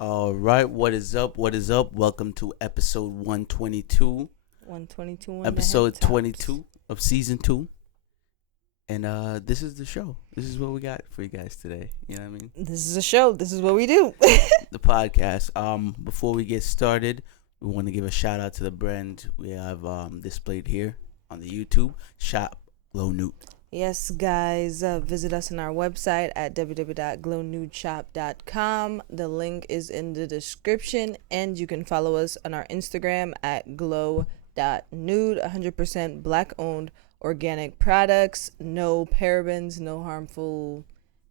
All right, what is up? What is up? Welcome to episode 122. 122. Episode 22 of season 2. And this is the show. This is what we got for you guys today. You know what I mean? This is a show. This is what we do. The podcast. Before we get started, we want to give a shout out to the brand we have displayed here on the YouTube shop, Glow Nude. Yes, guys, visit us on our website at www.glownudeshop.com. The link is in the description, and you can follow us on our Instagram at glow.nude. 100% black-owned organic products, no parabens, no harmful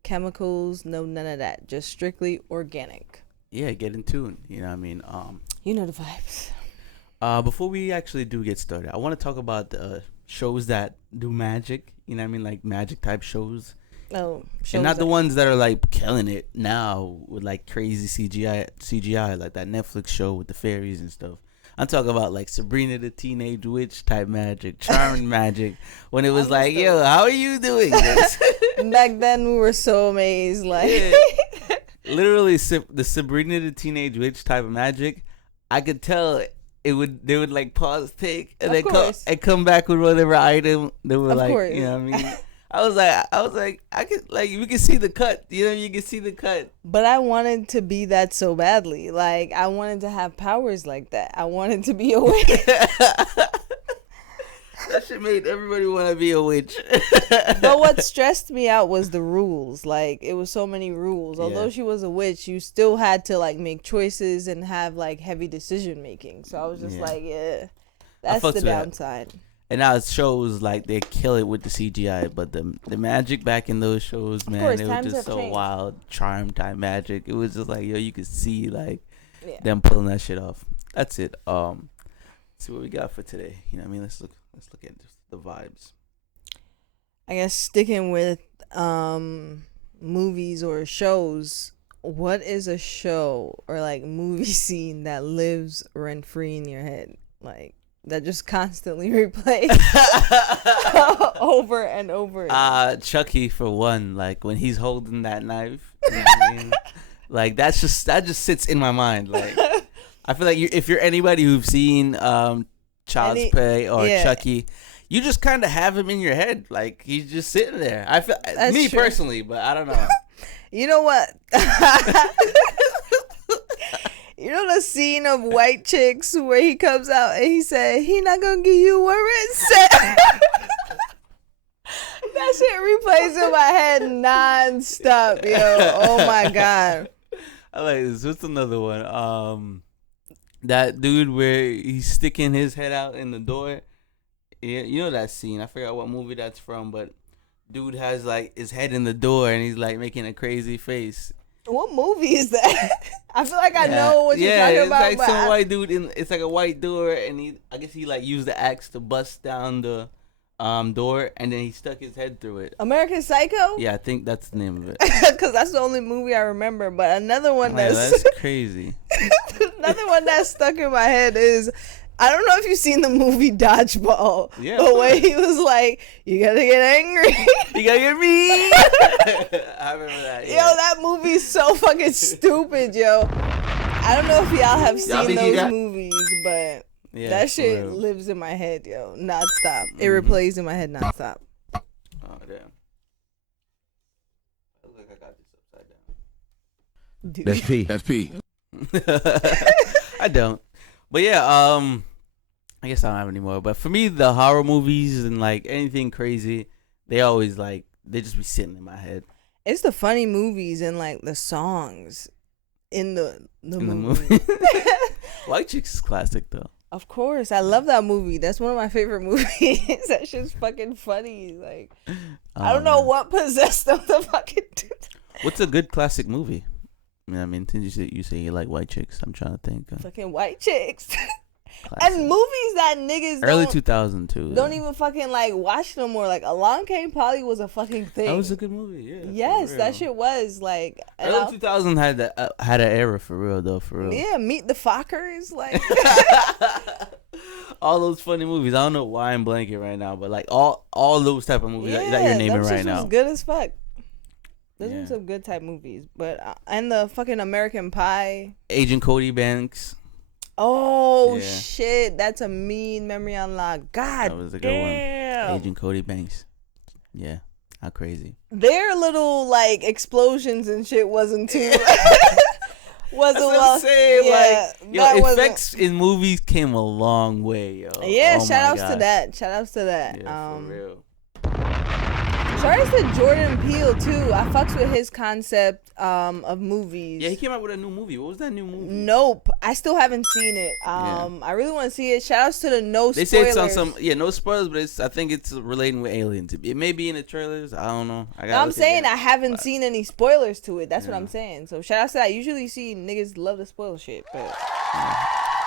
chemicals, no none of that. Just strictly organic. Yeah, get in tune. You know what I mean? You know the vibes. Before we actually do get started, I want to talk about the shows that do magic. You know what I mean? Like magic type shows. Oh, shows and not the ones that are like killing it now with like crazy CGI like that Netflix show with the fairies and stuff. I'm talking about like Sabrina the Teenage Witch type magic, charming magic. When it was like, yo, how are you doing this? Back then we were so amazed. Like, yeah. Literally, the Sabrina the Teenage Witch type of magic, I could tell they would like pause, take, and then come back with whatever item they were like, you know what I mean? I was like, I could like, you can see the cut, you know, you can see the cut. But I wanted to be that so badly. Like, I wanted to have powers like that. I wanted to be a witch. That shit made everybody want to be a witch. But what stressed me out was the rules. Like, it was so many rules. Although she was a witch, you still had to like make choices and have like heavy decision making. So I was just like, yeah, that's the downside. And now it shows like they kill it with the CGI, but the magic back in those shows, man, it was just so changed. Wild, charm type magic. It was just like, yo, you could see like them pulling that shit off. That's it. Let's see what we got for today. You know what I mean? Let's look at the vibes. I guess sticking with movies or shows, what is a show or like movie scene that lives rent free in your head? Like, that just constantly replays over and over again. Chucky for one, like when he's holding that knife, you know what I mean? Like that just sits in my mind. Like I feel like if you're anybody who've seen Child's Play or Chucky, you just kind of have him in your head. Like he's just sitting there. I feel that's me true. Personally, but I don't know. You know what? You know the scene of White Chicks where he comes out and he said, he not gonna give you what Red said. That shit replays in my head non-stop, yo. Oh my God. I like this. What's another one? That dude where he's sticking his head out in the door. Yeah, you know that scene. I forgot what movie that's from, but dude has like his head in the door and he's like making a crazy face. What movie is that? I feel like I know what you're talking about. Yeah, it's like some white dude it's like a white door, and I guess he like used the axe to bust down the door, and then he stuck his head through it. American Psycho? Yeah, I think that's the name of it. Because that's the only movie I remember. But another one that's crazy. Another one that's stuck in my head is, I don't know if you've seen the movie Dodgeball. Yeah. But when he was like, you gotta get angry. You gotta get me. I remember that. Yeah. Yo, that movie's so fucking stupid, yo. I don't know if y'all have seen those movies, but that shit lives in my head, yo. Non-stop. It replays in my head non-stop. Oh, damn. I look like I got this upside down. Dude. That's P. I don't. But yeah, I guess I don't have any more. But for me, the horror movies and like anything crazy, they always like, they just be sitting in my head. It's the funny movies and like the songs in the movie. White Chicks is classic though. Of course, I love that movie. That's one of my favorite movies. That shit's fucking funny. Like, I don't know what possessed them to fucking do that. What's a good classic movie? I mean, since you say you like White Chicks, I'm trying to think. Fucking White Chicks. And movies that niggas early 2002 don't even fucking like watch no more. Like Along Came Polly was a fucking thing. That was a good movie. Yeah. Yes, that shit was like early 2000 had an era for real though. For real. Yeah, Meet the Fockers. Like. all those funny movies. I don't know why I'm blanking right now, but like all those type of movies that you're naming right now. Was good as fuck. Those are some good type movies, but and the fucking American Pie. Agent Cody Banks. Oh shit, that's a mean memory unlocked. God, that was a good one. Agent Cody Banks. Yeah, how crazy. Their little like explosions and shit wasn't too. Wasn't well. Saying, like, effects in movies came a long way, yo. Yeah, shout outs to that. Yeah, for real. Shout outs to Jordan Peele too. I fucks with his concept of movies. Yeah, he came out with a new movie. What was that new movie? Nope, I still haven't seen it. I really want to see it. Shout outs to the no spoilers. They said some no spoilers, but I think it's relating with aliens. It may be in the trailers. I don't know. I'm saying I haven't seen any spoilers to it. That's what I'm saying. So shout outs to that. I usually see niggas love to spoil shit, but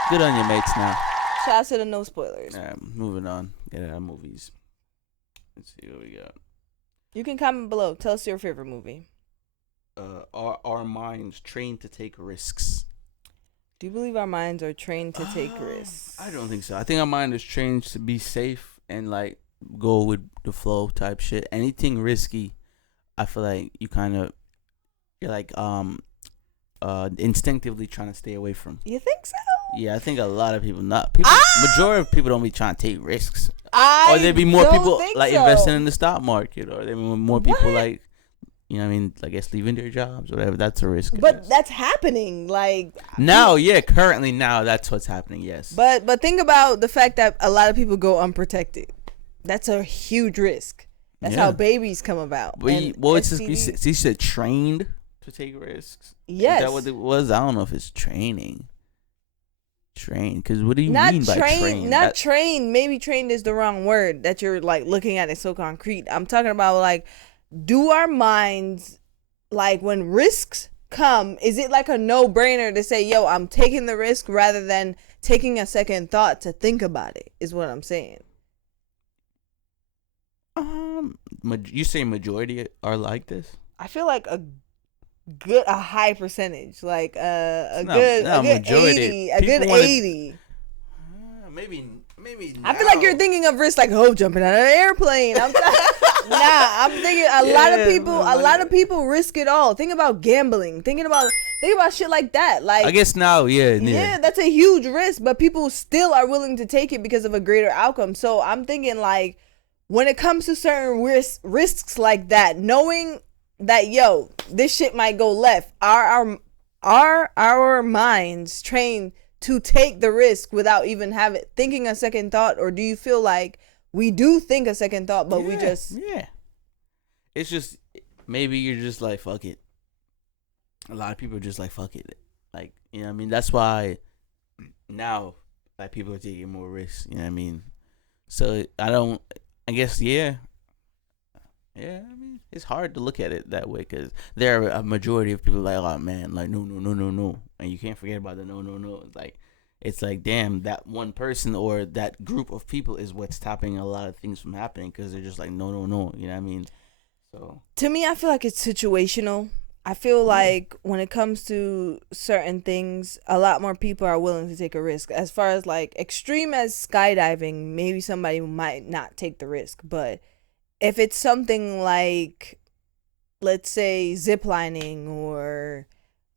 good on your mates now. Shout outs to the no spoilers. Moving on. Get out of movies. Let's see what we got. You can comment below. Tell us your favorite movie. Our minds trained to take risks. Do you believe our minds are trained to take risks? I don't think so. I think our mind is trained to be safe and like go with the flow type shit. Anything risky, I feel like you're like instinctively trying to stay away from. You think so? Yeah, I think a lot of people majority of people don't be trying to take risks. Or there be more people like investing in the stock market, or there be more people like, you know what I mean, I guess leaving their jobs, whatever. That's a risk. But that's happening, like now. Currently now, that's what's happening. Yes. But think about the fact that a lot of people go unprotected. That's a huge risk. That's how babies come about. But it's just you said trained to take risks. Yes. Is that what it was? I don't know if it's training. Train, because what do you mean by train? Not train. Maybe trained is the wrong word that you're like looking at it so concrete. I'm talking about like, do our minds, like when risks come, is it like a no-brainer to say, yo, I'm taking the risk rather than taking a second thought to think about it, is what I'm saying. You say majority are like this? I feel like a high percentage, like a good 80. Maybe. Now. I feel like you're thinking of risk like jumping out of an airplane. I'm thinking a lot of people risk it all. Think about gambling. Think about shit like that. Like I guess now, yeah, that's a huge risk, but people still are willing to take it because of a greater outcome. So I'm thinking like when it comes to certain risks like that, knowing that this shit might go left, are our minds trained to take the risk without even thinking a second thought? Or do you feel like we do think a second thought, but we just it's just maybe you're just like fuck it. A lot of people are just like fuck it, like, you know what I mean. That's why now like people are taking more risks, you know what I mean. So I guess I mean, it's hard to look at it that way because there are a majority of people like, oh man, like no, and you can't forget about the no. It's like damn, that one person or that group of people is what's stopping a lot of things from happening because they're just like no, you know what I mean. So to me, I feel like it's situational. I feel like when it comes to certain things, a lot more people are willing to take a risk. As far as like extreme as skydiving, maybe somebody might not take the risk, but if it's something like, let's say, ziplining or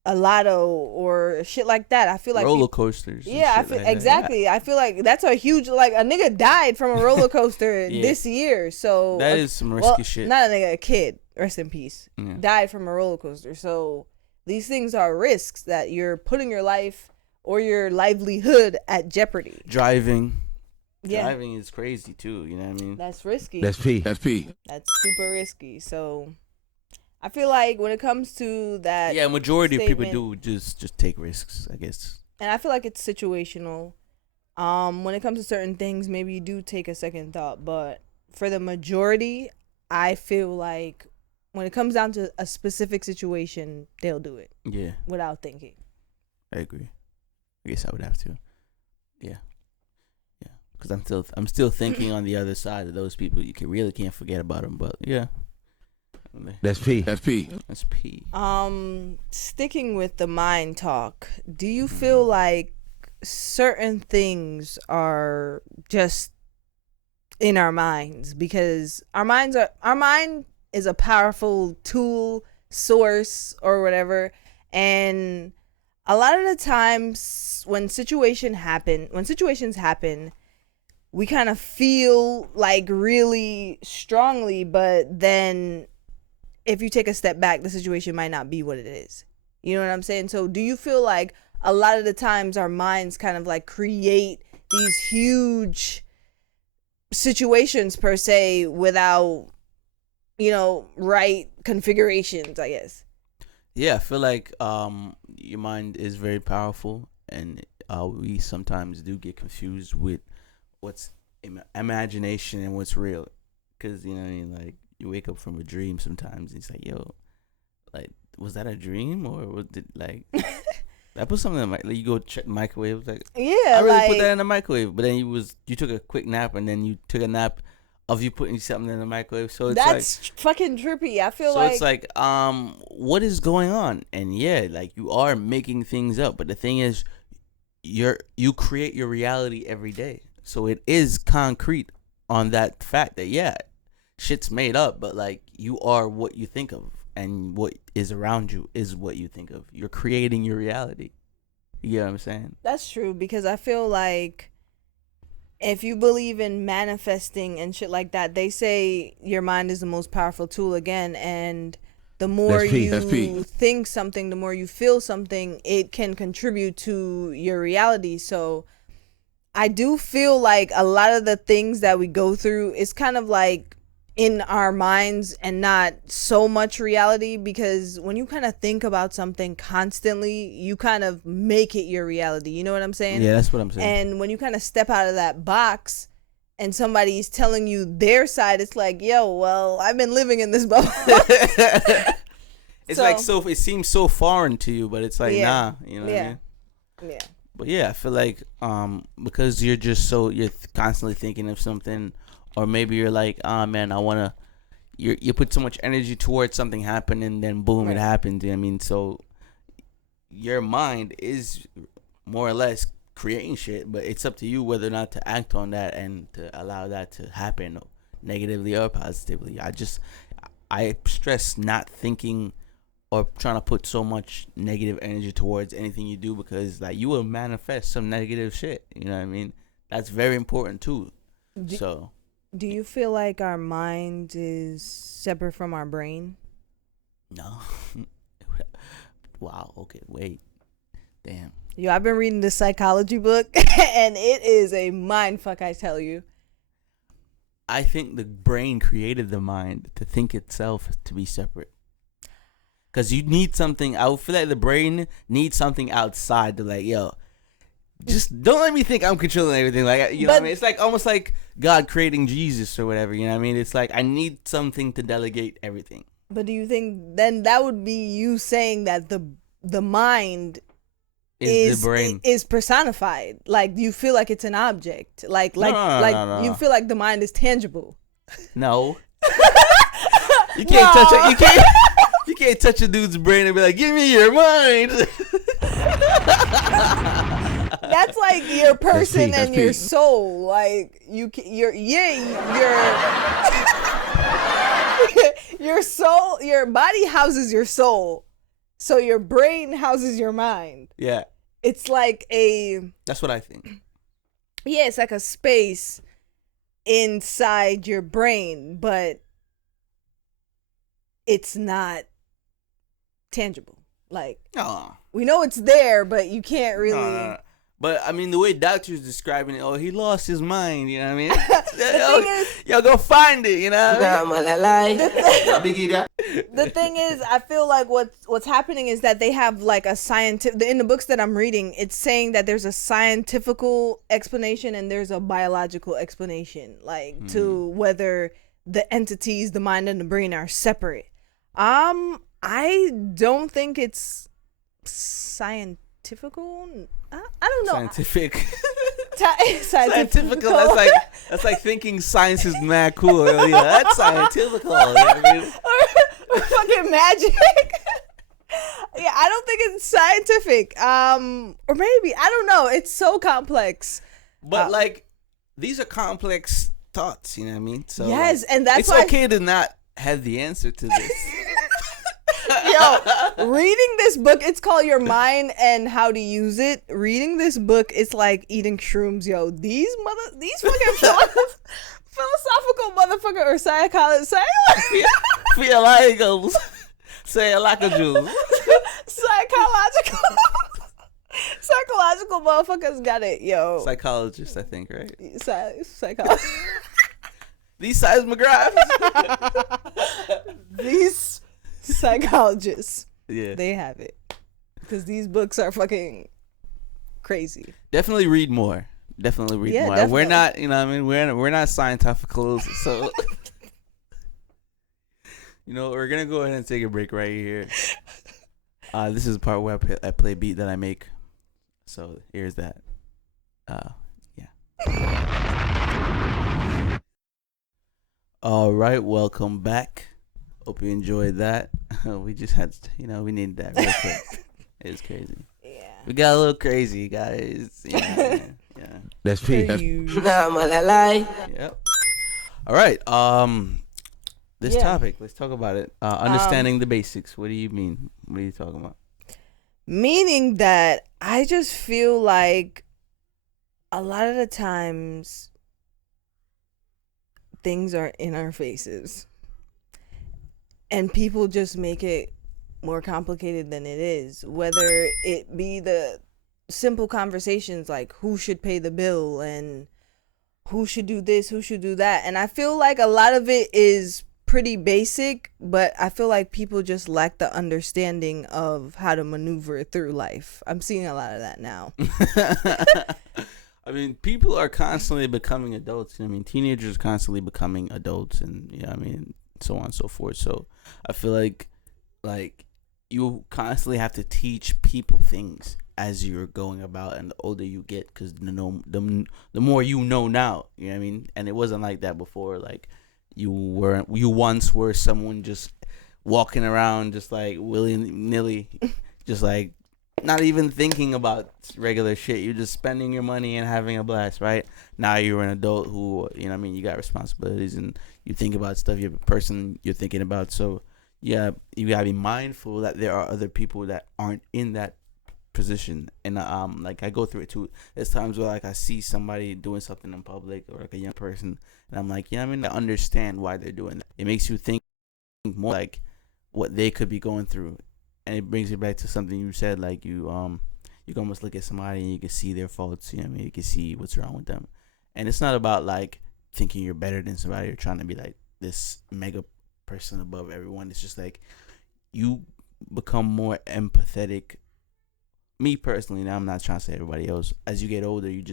a lotto or shit like that, I feel like roller coasters. Yeah, I feel exactly. I feel like that's a huge, like a nigga died from a roller coaster this year. So that is some risky shit. Not a nigga, a kid. Rest in peace. Yeah. Died from a roller coaster. So these things are risks that you're putting your life or your livelihood at jeopardy. Driving is crazy too, you know what I mean? That's risky. That's P. That's super risky. So I feel like when it comes to that, majority of people do just take risks, I guess. And I feel like it's situational. When it comes to certain things, maybe you do take a second thought, but for the majority, I feel like when it comes down to a specific situation, they'll do it. Yeah. Without thinking. I agree. I guess I would have to. Yeah. Because I'm still thinking on the other side of those people. You really can't forget about them, but yeah. That's P. Sticking with the mind talk, do you feel like certain things are just in our minds, because our mind is a powerful tool, source, or whatever. And a lot of the times when situations happen, we kind of feel like really strongly, but then if you take a step back, the situation might not be what it is. You know what I'm saying? So do you feel like a lot of the times our minds kind of like create these huge situations per se without, right configurations, I guess? Yeah, I feel like your mind is very powerful, and we sometimes do get confused with what's imagination and what's real, because you know what I mean. Like you wake up from a dream sometimes, and it's like, yo, like was that a dream or was it like? I put something in you go check the microwave. Like, yeah, I really put that in the microwave. But then you took a quick nap, and then you took a nap of you putting something in the microwave. So it's that's fucking trippy. I feel like. So it's like, what is going on? And yeah, like you are making things up. But the thing is, you create your reality every day. So it is concrete on that fact that yeah, shit's made up. But like you are what you think of. And what is around you is what you think of. You're creating your reality. You get what I'm saying? That's true, because I feel like if you believe in manifesting and shit like that, they say your mind is the most powerful tool again. And the more you think something, the more you feel something, it can contribute to your reality. So I do feel like a lot of the things that we go through is kind of like in our minds and not so much reality, because when you kind of think about something constantly, you kind of make it your reality. You know what I'm saying? Yeah, that's what I'm saying. And when you kind of step out of that box and somebody's telling you their side, it's like, yo, well, I've been living in this bubble. It's like, so it seems so foreign to you, but it's like, nah, you know what I mean? Yeah. But yeah, I feel like because you're just you're constantly thinking of something. Or maybe you're like, man, I want to, you put so much energy towards something happening, then boom, right. It happens. You know what I mean? So your mind is more or less creating shit, but it's up to you whether or not to act on that and to allow that to happen negatively or positively. I stress not thinking or trying to put so much negative energy towards anything you do, because like you will manifest some negative shit. You know what I mean? That's very important too. Do you feel like our mind is separate from our brain? No. Wow. Okay. Wait. Damn. Yo, I've been reading this psychology book, and it is a mind fuck, I tell you. I think the brain created the mind to think itself to be separate. Because you need something. I feel like the brain needs something outside to like, yo, just don't let me think I'm controlling everything. Like, you know what I mean? It's like almost like God creating Jesus or whatever. You know what I mean? It's like I need something to delegate everything. But do you think then that would be you saying that the mind is the brain is personified? Like you feel like it's an object? Like no. You feel like the mind is tangible? No. You can't touch it. You can't touch a dude's brain and be like, "Give me your mind." That's like your person and your soul. Like your soul, your body houses your soul, so your brain houses your mind. Yeah, it's like that's what I think. Yeah, it's like a space inside your brain, but it's not tangible. Like, we know it's there, but you can't really. No. But I mean, the way doctors describing it, he lost his mind. You know what I mean? Yo, go find it. You know. The thing is, I feel like what's happening is that they have like a scientific. In the books that I'm reading, it's saying that there's a scientifical explanation and there's a biological explanation, like to whether the entities, the mind and the brain, are separate. I don't think it's scientifical. I don't know. Scientific. Scientifical. That's like thinking science is mad cool. Yeah, that's scientifical. You know what I mean? or fucking magic. Yeah, I don't think it's scientific. Or maybe I don't know. It's so complex. But like, these are complex thoughts. You know what I mean? So yes, and that's it's why okay to not have the answer to this. Yo, reading this book, it's called Your Mind and How to Use It. Reading this book, it's like eating shrooms, yo. These fucking philosophical motherfucker or psychologist, Theologicals. Psychological motherfuckers got it, yo. Psychologist, I think, right? Psychologist. These seismographs. These psychologists, Yeah, they have it, because these books are fucking crazy. definitely read more. Definitely read more. Definitely. We're not, you know what I mean? We're not scientificals, so you know, we're gonna go ahead and take a break right here. This is the part where I play beat that I make. So here's that. Yeah. All right, welcome back. Hope you enjoyed that. We just had, we needed that real quick. It was crazy. Yeah. We got a little crazy, guys. Yeah. That's P. Yep. All right. This topic, let's talk about it. Understanding the basics. What do you mean? What are you talking about? Meaning that I just feel like a lot of the times things are in our faces and people just make it more complicated than it is, whether it be the simple conversations like who should pay the bill and who should do this, who should do that. And I feel like a lot of it is pretty basic, but I feel like people just lack the understanding of how to maneuver through life. I'm seeing a lot of that now. I mean, people are constantly becoming adults. I mean, teenagers are constantly becoming adults, and so on and so forth. So I feel like you constantly have to teach people things as you're going about, and the older you get, because the more you know now. You know what I mean? And it wasn't like that before. Like you once were someone just walking around just like willy-nilly, just like not even thinking about regular shit. You're just spending your money and having a blast, right? Now you're an adult who, you got responsibilities and you think about stuff. You're a person you're thinking about. So yeah, you gotta be mindful that there are other people that aren't in that position. And like I go through it too. There's times where like I see somebody doing something in public, or like a young person, and I'm like, I understand why they're doing that. It makes you think more like what they could be going through. And it brings you back to something you said, like you can almost look at somebody and you can see their faults. You can see what's wrong with them. And it's not about like thinking you're better than somebody or trying to be like this mega person above everyone. It's just like you become more empathetic. Me personally, now I'm not trying to say everybody else. As you get older, you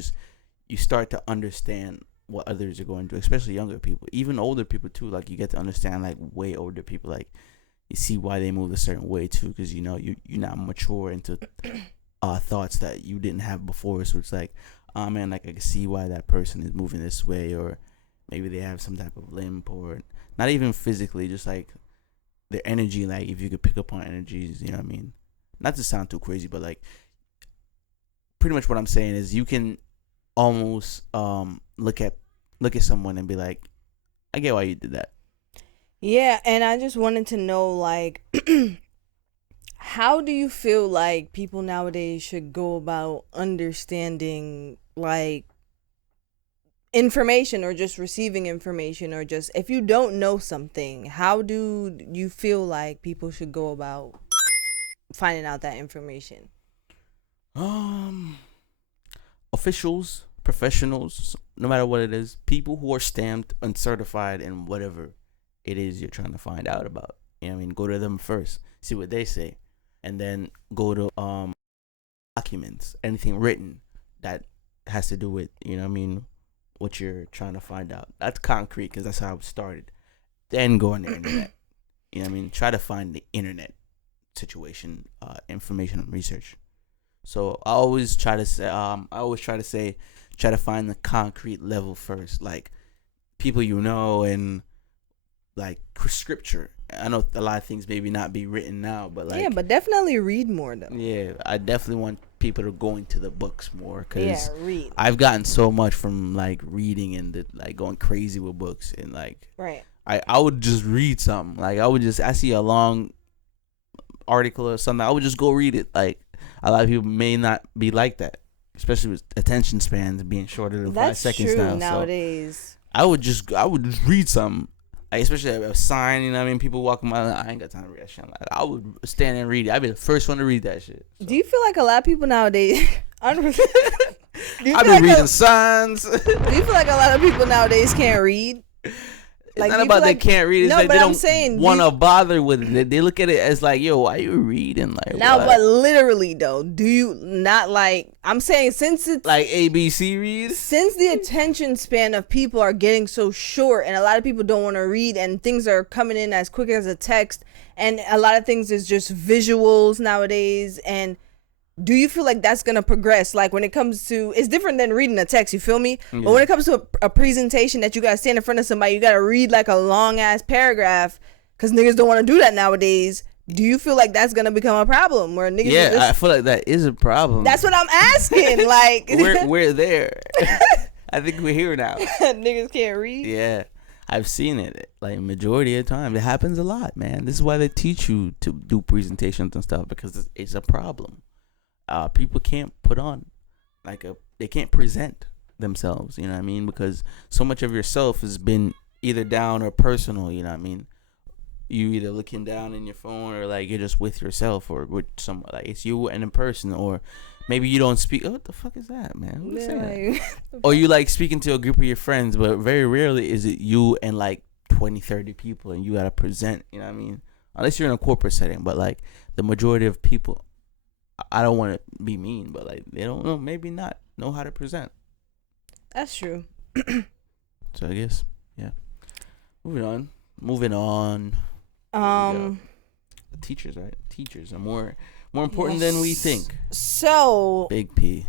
start to understand what others are going through, especially younger people, even older people too. Like you get to understand like way older people, like. You see why they move a certain way too, because you're not mature into thoughts that you didn't have before. So it's like, man, like I can see why that person is moving this way, or maybe they have some type of limp, or not even physically, just like their energy. Like if you could pick up on energies, you know what I mean? Not to sound too crazy, but like pretty much what I'm saying is you can almost look at someone and be like, I get why you did that. Yeah, and I just wanted to know, like, how do you feel like people nowadays should go about understanding, like, information or just receiving information, or just if you don't know something, how do you feel like people should go about finding out that information? Officials, professionals, no matter what it is, people who are stamped and certified in whatever it is you're trying to find out about. Go to them first, see what they say, and then go to documents, anything written that has to do with what you're trying to find out. That's concrete, because that's how it started. Then go on the internet. Try to find the internet situation, information and research. So I always try to say try to find the concrete level first, like people and like scripture. I know a lot of things maybe not be written now, but like, yeah, but definitely read more though. yeah, I definitely want people to go into the books more because read. I've gotten so much from like reading and like going crazy with books and like Right. I would just read something. Like I see a long article or something, I would just go read it. Like a lot of people may not be like that, especially with attention spans being shorter than 5 seconds That's true now. nowadays. So I would just read something. Like, especially a sign, you know what I mean? People walking by, I ain't got time to read that shit. Like, I would stand and read it. I'd be the first one to read that shit. So. Do you feel like a lot of people nowadays? I've been reading signs. Do you feel like a lot of people nowadays can't read? It's not about they can't read. It's no, like but they I'm don't saying, want to bother with it. They look at it as like, yo, why you reading? Like, now, what? but literally though, do you not like? I'm saying since it's like ABC reads. Since the attention span of people are getting so short, and a lot of people don't want to read, and things are coming in as quick as a text, and a lot of things is just visuals nowadays, and do you feel like that's gonna progress? Like when it comes to, it's different than reading a text, you feel me? Yeah. But when it comes to a presentation that you gotta stand in front of somebody, you gotta read like a long ass paragraph, because niggas don't want to do that nowadays. Do you feel like that's gonna become a problem where niggas? Yeah, I feel like that is a problem. That's what I'm asking. Like we're there. I think we're here now. Niggas can't read. Yeah, I've seen it. Like majority of the time, it happens a lot, man. This is why they teach you to do presentations and stuff, because it's a problem. People can't put on they can't present themselves, you know what I mean? Because so much of yourself has been either down or personal, you know what I mean? You either looking down in your phone or like you're just with yourself or with some, like it's you and a person, or maybe you don't speak. Oh, what the fuck is that, man? Who's saying that? Or you like speaking to a group of your friends, but very rarely is it you and like 20, 30 people and you gotta present, you know what I mean? Unless you're in a corporate setting, but like the majority of people, I don't want to be mean, but like they don't know, maybe not know how to present. That's true. So I guess, yeah. Moving on. Teachers, right? Teachers are more important than we think. So Big P.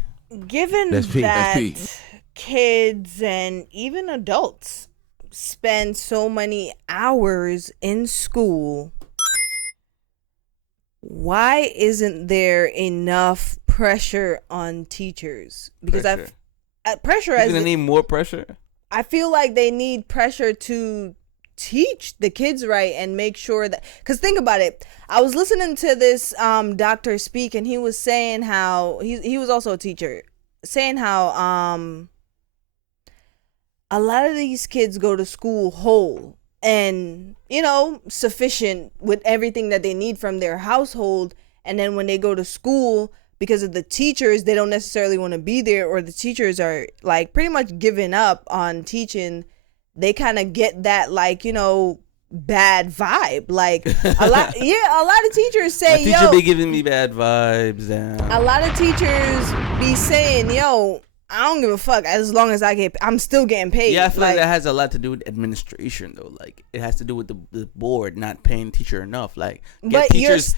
Given that kids and even adults spend so many hours in school, why isn't there enough pressure on teachers? Because pressure You're gonna need more pressure. I feel like they need pressure to teach the kids right and make sure that, because think about it, I was listening to this doctor speak, and he was saying how he was also a teacher, saying how a lot of these kids go to school whole and, you know, sufficient with everything that they need from their household, and then when they go to school, because of the teachers, they don't necessarily want to be there, or the teachers are like pretty much giving up on teaching. They kind of get that, like, you know, bad vibe. Like a lot of teachers say, my teacher be giving me bad vibes. A lot of teachers be saying, yo, I don't give a fuck as long as I'm still getting paid. Yeah, I feel like that has a lot to do with administration, though. Like it has to do with the board not paying teacher enough. Like get teachers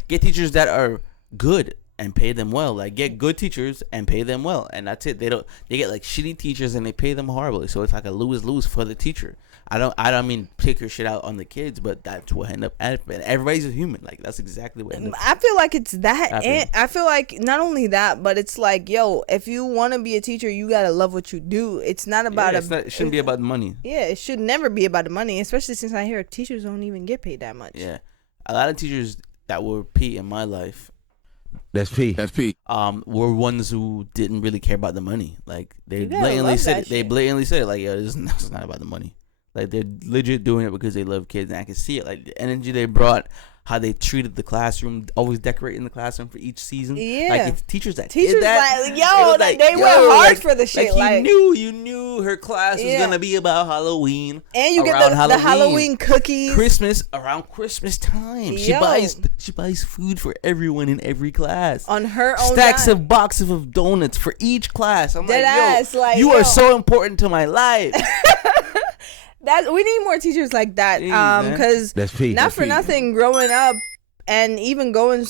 that are good and pay them well. Like get good teachers and pay them well, and that's it. They get like shitty teachers and they pay them horribly. So it's like a lose for the teacher. I don't mean pick your shit out on the kids, but that's what end up happening. Everybody's a human. Like that's exactly what. I feel like it's that, and I feel like not only that, but it's like, yo, if you want to be a teacher, you gotta love what you do. It's not about it shouldn't be about the money. Yeah, it should never be about the money, especially since I hear teachers don't even get paid that much. Yeah, a lot of teachers that were P in my life. That's P. Were ones who didn't really care about the money. Like they blatantly said it. They blatantly said it. Like, yo, this is not about the money. Like they're legit doing it because they love kids, and I can see it. Like the energy they brought, how they treated the classroom, always decorating the classroom for each season. Yeah, like it's teachers did that. Like, yo, they went hard for the shit. Like you knew her class was gonna be about Halloween, and you get the Halloween cookies, Christmas around Christmas time. She buys food for everyone in every class on her own. Stacks of boxes of donuts for each class. I'm like, you are so important to my life. That we need more teachers like that, because that's for nothing. Growing up and even going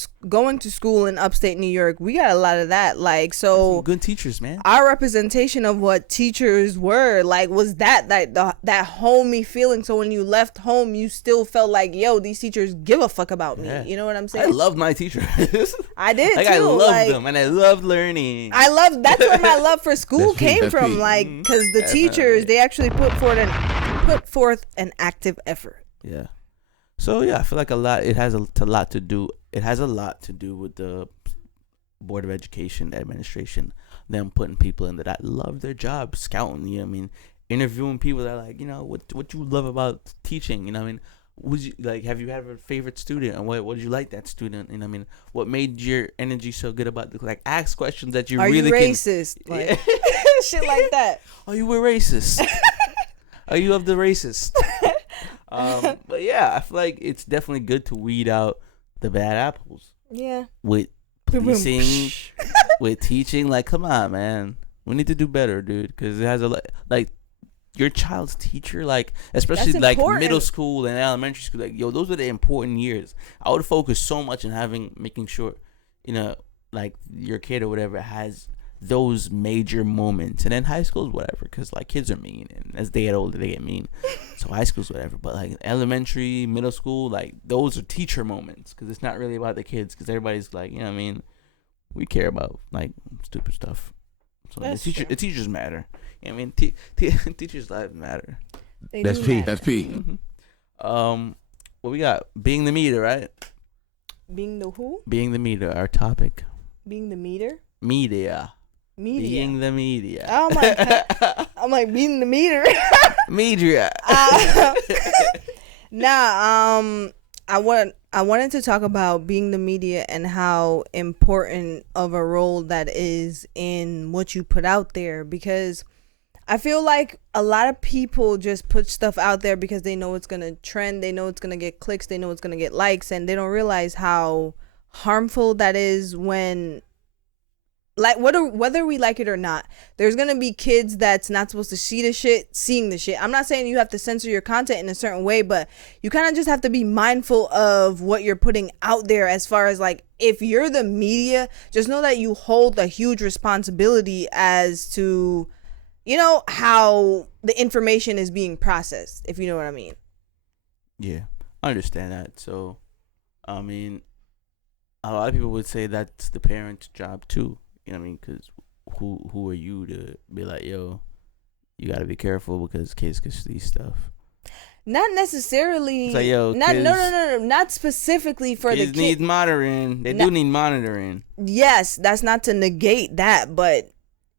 to school in upstate New York, we got a lot of that. Like, so good teachers, man. Our representation of what teachers were like was that homey feeling. So when you left home, you still felt like, yo, these teachers give a fuck about me. You know what I'm saying? I loved my teachers. I did like, too. I loved them, and I loved learning. That's where my love for school came from. Like, because the teachers, they actually put forth an active effort. Yeah. So yeah, I feel like it has a lot to do with the Board of Education administration, them putting people in that love their job, scouting, you know what I mean, interviewing people that are like, you know, what you love about teaching, you know what I mean, would you like, have you had a favorite student, and what did you like that student, you know what I mean, what made your energy so good about like, ask questions that you really racist? Like, shit like that. Oh, you were racist. Are you of the racist? But yeah, I feel like it's definitely good to weed out the bad apples. Yeah. With policing, with teaching, like, come on, man, we need to do better, dude, because it has a like your child's teacher, like, especially like middle school and elementary school, like, yo, those are the important years. I would focus so much on making sure, you know, like your kid or whatever has those major moments. And then high school is whatever, because like kids are mean, and as they get older they get mean, so high school's whatever. But like elementary, middle school, like those are teacher moments, because it's not really about the kids, because everybody's like, you know what I mean, we care about like stupid stuff. So the teachers matter, you know what I mean, teachers' lives matter. That's P. Mm-hmm. What we got? Being the meter, right? Being the who? Being the meter, our topic. Being the meter? Media. Being the media. Oh my god. I'm like, being the meter. Media. I wanted to talk about being the media and how important of a role that is in what you put out there, because I feel like a lot of people just put stuff out there because they know it's going to trend, they know it's going to get clicks, they know it's going to get likes, and they don't realize how harmful that is when, like, whether we like it or not, there's gonna be kids that's not supposed to see the shit seeing the shit. I'm not saying you have to censor your content in a certain way, but you kind of just have to be mindful of what you're putting out there. As far as like, if you're the media, just know that you hold a huge responsibility as to, you know, how the information is being processed, if you know what I mean. Yeah, I understand that. So, I mean, a lot of people would say that's the parent's job too. You know what I mean? Because who are you to be like, yo, you got to be careful because kids can see stuff. Not necessarily. It's like, yo, no. Not specifically for the kids. Need monitoring. They do need monitoring. Yes, that's not to negate that, but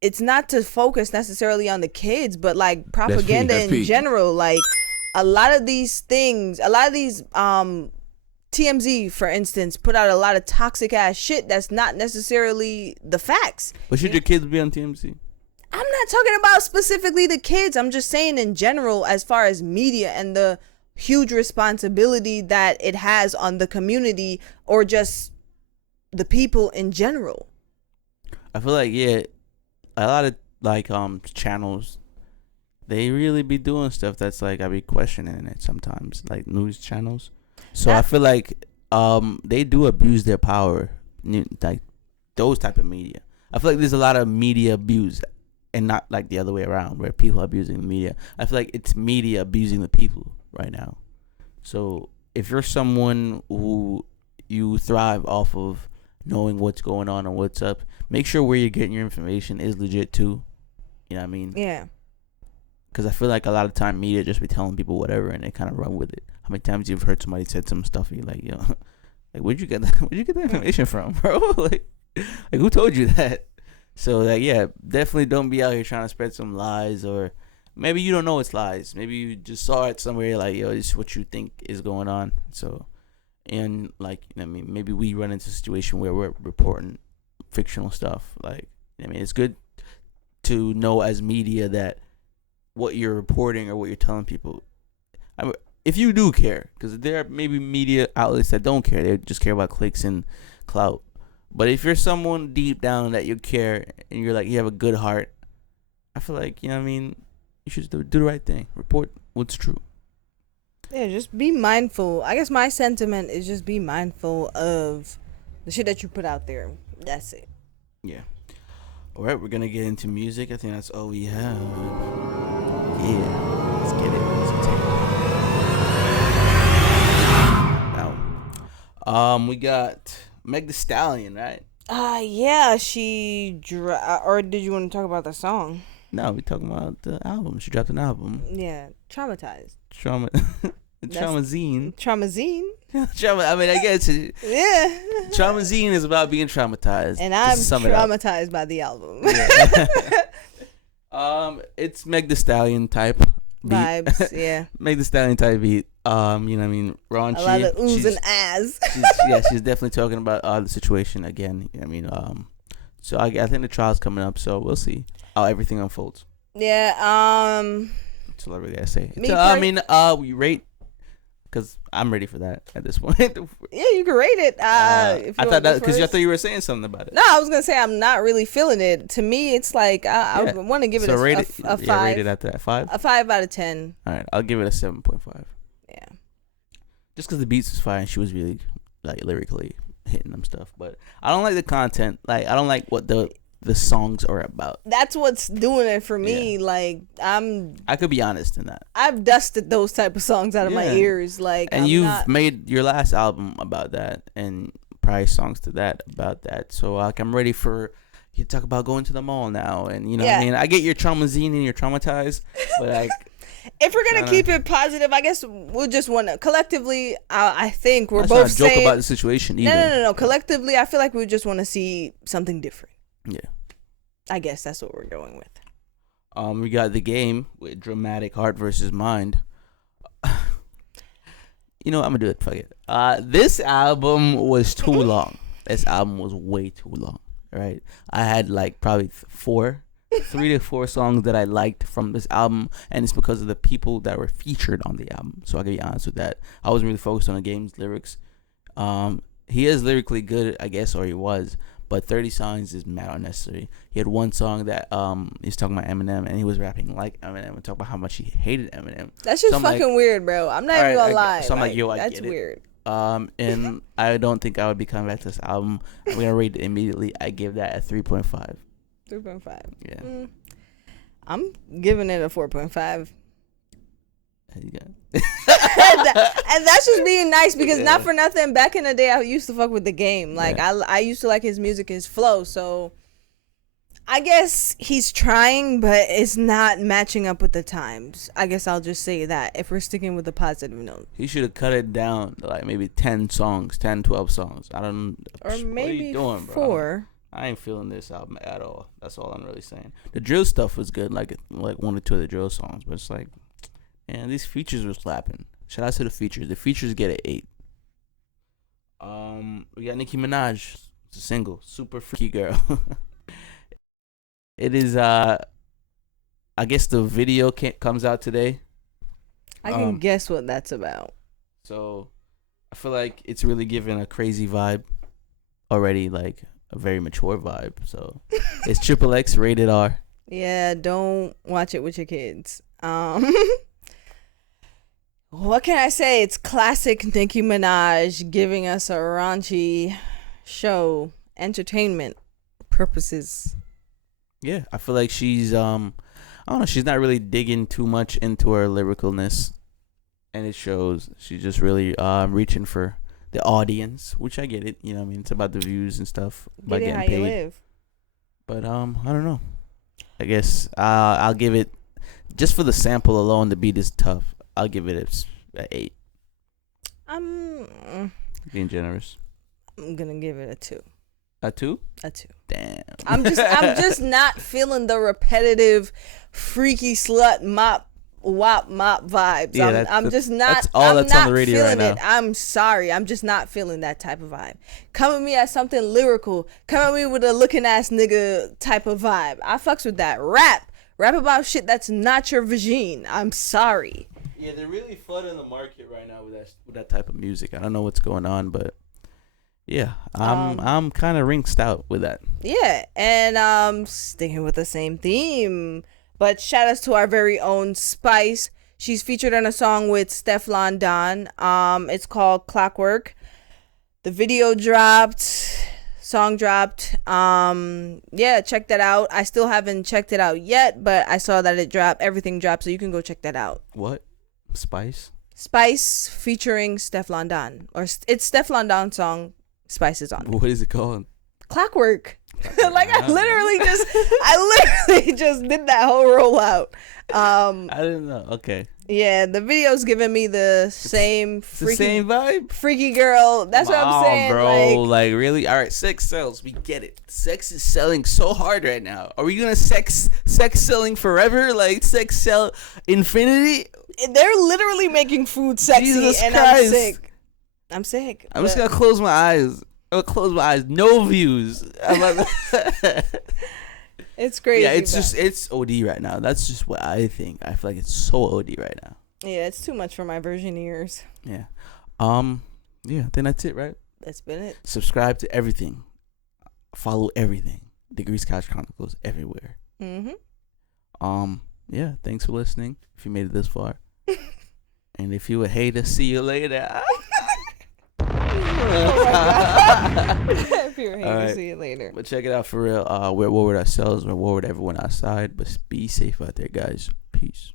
it's not to focus necessarily on the kids, but like propaganda in general. Like a lot of these TMZ, for instance, put out a lot of toxic ass shit that's not necessarily the facts. But should your kids be on TMZ? I'm not talking about specifically the kids. I'm just saying in general, as far as media and the huge responsibility that it has on the community or just the people in general. I feel like, yeah, a lot of like channels, they really be doing stuff that's like, I be questioning it sometimes, like news channels. So I feel like they do abuse their power, like those type of media. I feel like there's a lot of media abuse, and not like the other way around where people are abusing the media. I feel like it's media abusing the people right now. So if you're someone who you thrive off of knowing what's going on and what's up, make sure where you're getting your information is legit too. You know what I mean? Yeah. Because I feel like a lot of time media just be telling people whatever and they kind of run with it. How many times you've heard somebody said some stuff and you're like, yo, like where'd you get that information from, bro? like who told you that? So like, yeah, definitely don't be out here trying to spread some lies, or maybe you don't know it's lies. Maybe you just saw it somewhere like, yo, this is what you think is going on. So, and like, you know what I mean, maybe we run into a situation where we're reporting fictional stuff. Like, I mean, it's good to know as media that what you're reporting or what you're telling people, if you do care, because there are maybe media outlets that don't care, they just care about clicks and clout. But if you're someone deep down that you care and you're like, you have a good heart, I feel like, you know what I mean, you should do the right thing, report what's true. Yeah, just be mindful. I guess my sentiment is just be mindful of the shit that you put out there. That's it. Yeah. All right, we're gonna get into music. I think that's all we have. Yeah, let's get it. Let's take it. Now, we got Meg Thee Stallion, right? Yeah, or did you want to talk about the song? No, we talking about the album. She dropped an album. Yeah, Traumatized. Traumazine. Traumazine? I mean, I guess Yeah. Traumazine is about being traumatized. And I'm traumatized by the album. Yeah. It's Meg Thee Stallion type beat. Vibes, yeah. Meg Thee Stallion type beat. You know what I mean? Raunchy. A lot of oohs and ahs. She's definitely talking about the situation again. I mean, so I think the trial's coming up, so we'll see how everything unfolds. Yeah, That's all I really gotta say. We rate, because I'm ready for that at this point. Yeah, you can rate it. I thought that because I thought you were saying something about it. No, I was gonna say I'm not really feeling it. To me, it's like I want to give it a 5. Yeah, rate it at that 5. A 5 out of 10. All right, I'll give it a 7.5. Yeah. Just because the beats was fire and she was really like lyrically hitting them stuff, but I don't like the content. Like I don't like what the songs are about. That's what's doing it for me. Yeah. Like I could be honest in that. I've dusted those type of songs out of my ears. Like, and you've made your last album about that, and prior songs to that about that. So like I'm ready for you to talk about going to the mall now, and you know what I mean. I get your Traumazine and you're traumatized, but like. If we're gonna keep it positive, I guess we'll just want to collectively. I think we're both both saying. Joke about the situation either. No. Collectively, I feel like we just want to see something different. Yeah. I guess that's what we're going with. We got The Game with Drillmatic, Heart versus Mind. You know what? I'm gonna do it. Fuck it. This album was too long. This album was way too long. Right? I had like probably 3 to 4 songs that I liked from this album, and it's because of the people that were featured on the album. So I can be honest with that. I wasn't really focused on The Game's lyrics. He is lyrically good, I guess, or he was, but 30 songs is mad unnecessary. He had one song that he's talking about Eminem, and he was rapping like Eminem and talking about how much he hated Eminem. That's just fucking weird, bro. I'm not even gonna lie. So I'm like, yo, I that's get it. Weird. And I don't think I would be coming back to this album. I'm gonna rate it immediately. I give that a 3.5. 3.5. Yeah. I'm giving it a 4.5. And that's just being nice because not for nothing. Back in the day, I used to fuck with The Game. Like I used to like his music, his flow. So I guess he's trying, but it's not matching up with the times. I guess I'll just say that if we're sticking with the positive note. He should have cut it down to like maybe 10 songs, 10, 12 songs. I don't. Or maybe what are you doing, 4. I ain't feeling this album at all. That's all I'm really saying. The drill stuff was good, like 1 or 2 of the drill songs, but it's like, man, these features were slapping. Shout out to the features. The features get an 8. We got Nicki Minaj. It's a single, Super Freaky Girl. It is. I guess the video comes out today. I can guess what that's about. So, I feel like it's really giving a crazy vibe already, like. A very mature vibe. So it's XXX rated R. Yeah, don't watch it with your kids. What can I say? It's classic Nicki Minaj giving us a raunchy show, entertainment purposes. Yeah, I feel like she's I don't know, she's not really digging too much into her lyricalness, and it shows. She's just really reaching for the audience, which I get it. You know what I mean? It's about the views and stuff. About getting paid. You live. But I don't know. I guess I'll give it, just for the sample alone, the beat is tough. I'll give it an 8. Being generous. I'm gonna give it a 2. A 2? A 2. Damn. I'm just not feeling the repetitive freaky slut mop vibes. Yeah, I'm just not. That's all that's on the radio right now. I'm sorry. I'm just not feeling that type of vibe. Come at me as something lyrical. Come at me with a looking ass nigga type of vibe. I fucks with that. Rap about shit that's not your vagine. I'm sorry. Yeah, they're really flooding the market right now with that type of music. I don't know what's going on, but yeah, I'm kind of rinsed out with that. Yeah, and sticking with the same theme. But shout outs to our very own Spice. She's featured on a song with Stefflon Don. It's called Clockwork. The video dropped, song dropped. Yeah, check that out. I still haven't checked it out yet, but I saw that it dropped. Everything dropped, so you can go check that out. What? Spice featuring Stefflon Don, or it's Stefflon Don's song. Spice is on it. What is it called? Clockwork. Like I literally just did that whole rollout. I didn't know. Okay. Yeah, the video's giving me the same The same vibe. freaky girl. That's what I'm saying, bro. Like really? All right, sex sells. We get it. Sex is selling so hard right now. Are we gonna sex selling forever? Like sex sell infinity? They're literally making food sexy, Jesus and Christ. I'm sick. I'm just gonna close my eyes. I'm gonna close my eyes. No views. It's crazy. Yeah, it's OD right now. That's just what I think. I feel like it's so OD right now. Yeah, it's too much for my virgin ears. Yeah. Yeah, I think that's it, right? That's been it. Subscribe to everything. Follow everything. Degrees Couch Chronicles everywhere. Yeah, thanks for listening. If you made it this far. And if you a hater, see you later. If you're a hater, right. see you later. But check it out for real. We're at war with ourselves. We're at war with everyone outside. But be safe out there, guys. Peace.